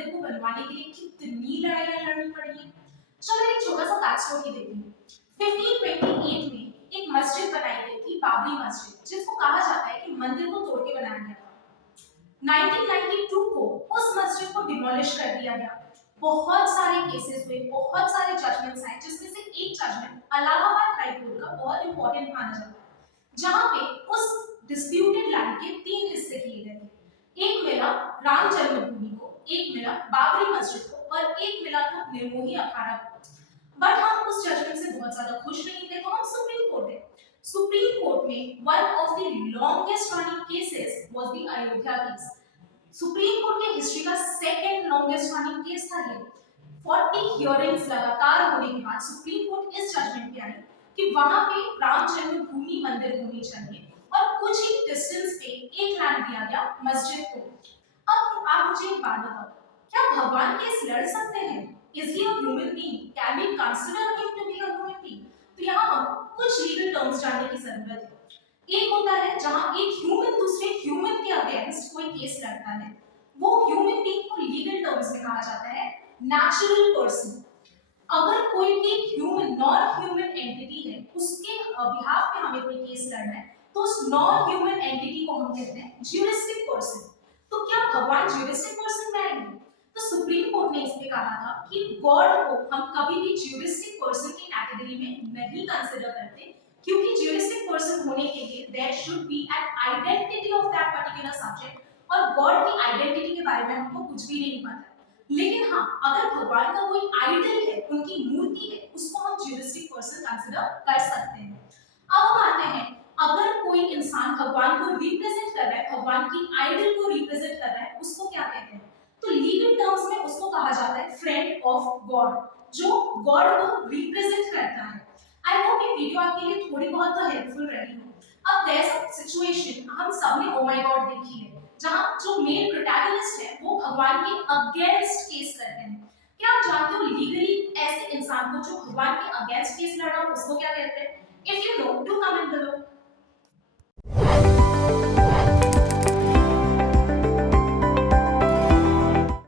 मंदिर को बनवाने के लिए कितनी लड़ाइयां लड़नी पड़ी है। चलो एक छोटा सा बैक स्टोरी देती हूँ। 1528 में एक मस्जिद बनाई गई थी, बाबरी मस्जिद, जिसको कहा जाता है कि मंदिर को तोड़ के बनाया गया था। 1992 को उस मस्जिद को डिमोलिश कर दिया गया। बहुत सारे केसेस हुए, बहुत सारे जजमेंट्स आए, जिसमें से एक जजमेंट इलाहाबाद हाई कोर्ट का बहुत इंपॉर्टेंट माना जाता है, जहां पे उस डिस्प्यूटेड लैंड के 3 हिस्से किए गए थे। एक मिला राम जन्मभूमि को, एक मिला बाबरी मस्जिद को और एक मिला था निर्मोही अखाड़ा को। बट हम उस जजमेंट से बहुत ज्यादा खुश नहीं थे, तो हम सुप्रीम कोर्ट गए। सुप्रीम कोर्ट में one of the longest running cases was the Ayodhya case. Supreme court के हिस्ट्री का सेकंड लॉन्गेस्ट रनिंग केस था ये। 40 हियरिंग्स लगातार होने के बाद सुप्रीम कोर्ट इस जजमेंट पे आई कि वहां पे राम जन्मभूमि मंदिर होनी चाहिए और कुछ ही डिस्टेंस पे एक लैंड दिया गया मस्जिद को। अब आप मुझे एक बात बताओ, क्या भगवान केस लड़ सकते हैं? Is he a human being? Can we consider him to be a human being? तो यहाँ हमको कुछ लीगल टर्म्स जानने की जरूरत है। एक होता है जहाँ एक ह्यूमन दूसरे ह्यूमन के अगेंस्ट कोई केस लड़ता है, वो ह्यूमन बीइंग को लीगल टर्म्स में कहा जाता है नेचुरल पर्सन। अगर कोई भी ह्यूमन नॉन ह्यूमन एंटिटी है, उसके बिहाफ पे हमें कोई केस लड़ना है, तो उस नॉन ह्यूमन एंटिटी को हम कहते हैं ज्यूरिस्टिक पर्सन। तो क्या भगवान ज्यूरिस्टिक पर्सन में आएंगे? तो सुप्रीम कोर्ट ने इस पे कहा था कि गॉड को हम कभी भी ज्यूरिस्टिक पर्सन की कैटेगरी में नहीं कंसीडर करते, क्योंकि ज्यूरिस्टिक पर्सन होने के लिए there should be an identity of that particular subject, और गॉड की आइडेंटिटी के बारे में हमको कुछ भी नहीं पता। लेकिन हाँ, अगर भगवान का कोई आइडल है, उनकी मूर्ति है, उसको हम ज्यूरिस्टिक पर्सन कंसीडर कर सकते हैं। अब हम आते हैं, अगर कोई इंसान भगवान को रिप्रेजेंट कर रहा है, भगवान की आइडल को रिप्रेजेंट कर रहा है, उसको क्या कहते हैं? तो लीगल टर्म्स में उसको कहा जाता है फ्रेंड ऑफ गॉड, जो गॉड को रिप्रेजेंट करता है। आई होप ये वीडियो आपके लिए थोड़ी बहुत तो हेल्पफुल रही हो। अब देयर इज अ सिचुएशन हम सबने ओ माय गॉड देखी है, जहां जो मेन प्रोटैगनिस्ट है वो भगवान के अगेंस्ट केस करते हैं। क्या आप जानते हो लीगली ऐसे इंसान को जो भगवान के अगेंस्ट केस लड़ रहा हो उसको क्या कहते हैं? If you know, do comment below.